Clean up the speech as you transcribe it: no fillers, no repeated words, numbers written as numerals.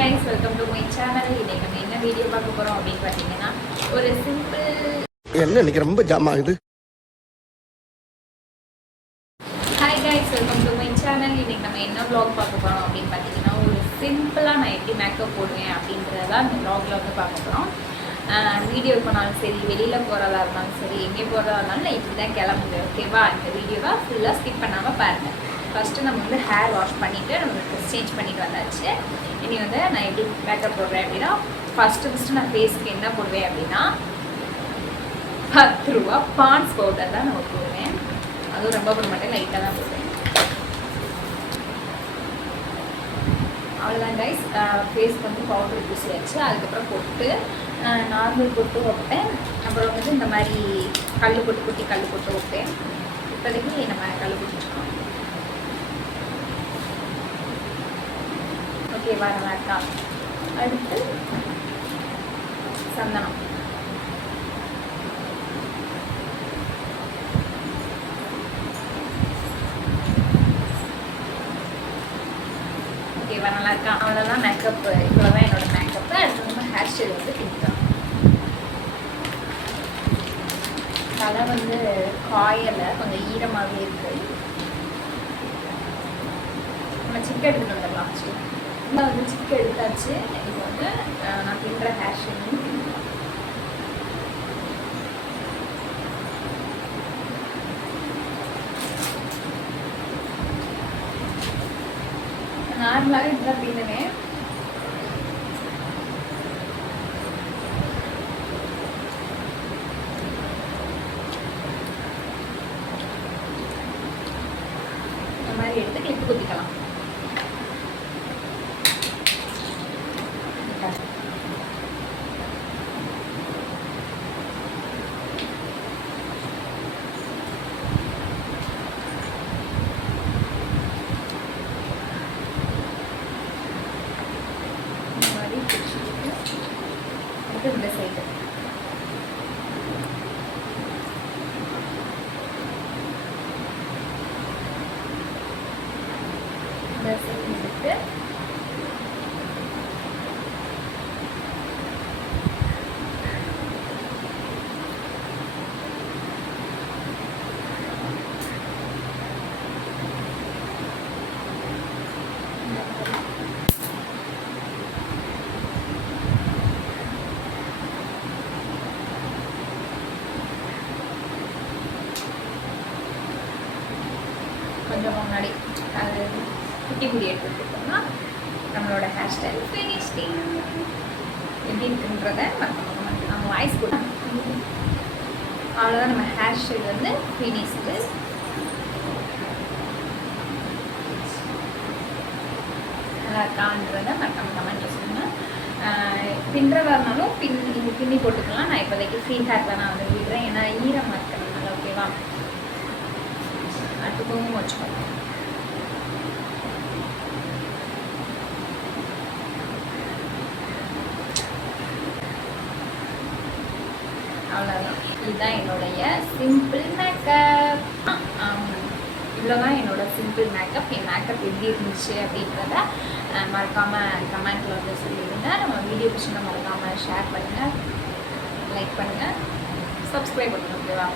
guys, welcome to my channel. இன்னைக்கு நம்ம என்ன வீடியோ பார்க்க போறோம் அப்படின்னு பார்த்தீங்கன்னா ஒரு சிம்பிள் என்ன இன்னைக்கு ரொம்ப ஜாம் ஆகுது. Hi guys, welcome to my channel. இன்னைக்கு நம்ம என்ன vlog பார்க்க போறோம் அப்படின்னு பார்த்தீங்கன்னா ஒரு சிம்பிளா நான் எப்படி மேக்கப் போடுவேன் அப்படின்றத இந்த vlogல வந்து பார்க்க போறோம். வீடியோ போனாலும் சரி, வெளியில போறதா இருந்தாலும் சரி, எங்கே போறதா இருந்தாலும் நான் இப்படி தான் கிளம்புவேன். ஓகேவா? இந்த வீடியோவை ஃபுல்லாக ஸ்கிப் பண்ணாமல் பாருங்கள். ஃபஸ்ட்டு நம்ம வந்து ஹேர் வாஷ் பண்ணிவிட்டு நம்ம ட்ரெஸ் சேஞ்ச் பண்ணிட்டு வந்தாச்சு. இனி வந்து நான் எப்படி மேக்கப் போடுறேன் அப்படின்னா ஃபஸ்ட்டு நான் ஃபேஸ்க்கு என்ன போடுவேன் அப்படின்னா 10 ரூபா பான்ஸ் பவுடர் தான் நான் போடுவேன். அதுவும் ரொம்ப போட மாட்டேன், லைட்டாக தான் போடுவேன். அவ்வளோதான் கைஸ். ஃபேஸ்க்கு வந்து பவுடர் பூசியாச்சு. அதுக்கப்புறம் போட்டு நார்மல் பொட்டு வைப்பேன். அப்புறம் வந்து இந்த மாதிரி கல் பொட்டு குட்டி கல் பொட்டு வைப்பேன். இப்போதைக்கு நம்ம கல் பொட்டு வச்சுக்கோம். ஓகேவா? நல்லா இருக்கா? அடுத்து சந்தனம். ஓகேவா? நல்லா இருக்கா? அவ்வளோதான் மேக்கப். இவ்வளோதான் என்னோட மேக்கப்பு. அடுத்து நம்ம ஹேர் ஸ்டைல் வந்து பிடிக்கலாம். தலை வந்து காயலை, கொஞ்சம் ஈரமாகவே இருக்கு. நம்ம சிக்கன் எடுத்துகிட்டு வந்துடலாம். நம்ம வந்து சிக்கன் எடுத்தாச்சு. இப்போ வந்து நான் பின்னுற ஹேர் ஸ்டைல் நார்மலாகவே இப்படிதான் பின்னுவேன். இந்த மாதிரி எடுத்து கிளிப்பு குத்திக்கலாம். இந்த சைடு இந்த சைடு எடுத்து கொஞ்சம் முன்னாடி அது குட்டி குடி எடுத்துக்கிட்டோம்னா நம்மளோட ஹேர் ஸ்டைல் ஃபினிஷிங் எப்படி இருக்குன்றத நம்ம வாய்ஸ் கூட அவ்வளோதான். நம்ம ஹேர் ஸ்டைல் வந்து ஃபினிஷ்டு. நல்லா இருக்கான்றதை மறக்காம கமெண்ட்டில் சொல்லுங்கள். பின்னுறதா இருந்தாலும் பின்னி போட்டுக்கலாம். நான் இப்போதைக்கு ஃப்ரீ ஹேர் தான் நான் வந்து விடுறேன், ஏன்னா ஈரமாக இருக்கிறதுனால. ஓகேவா? அடுத்துக்கும் வச்சுக்கோங்க. அவ்வளோதான். இதுதான் என்னுடைய சிம்பிள் மேக்கப். இவ்வளோதான் என்னோட சிம்பிள் மேக்கப். என் மேக்கப் எப்படி இருந்துச்சு அப்படின்றத மறக்காமல் கமெண்ட்டில் வந்து சொல்லிடுங்க. நம்ம வீடியோ பிடிச்சிருந்தா மறக்காமல் ஷேர் பண்ணுங்கள், லைக் பண்ணுங்கள், சப்ஸ்கிரைப் பண்ணுங்கள். ஓகேவா?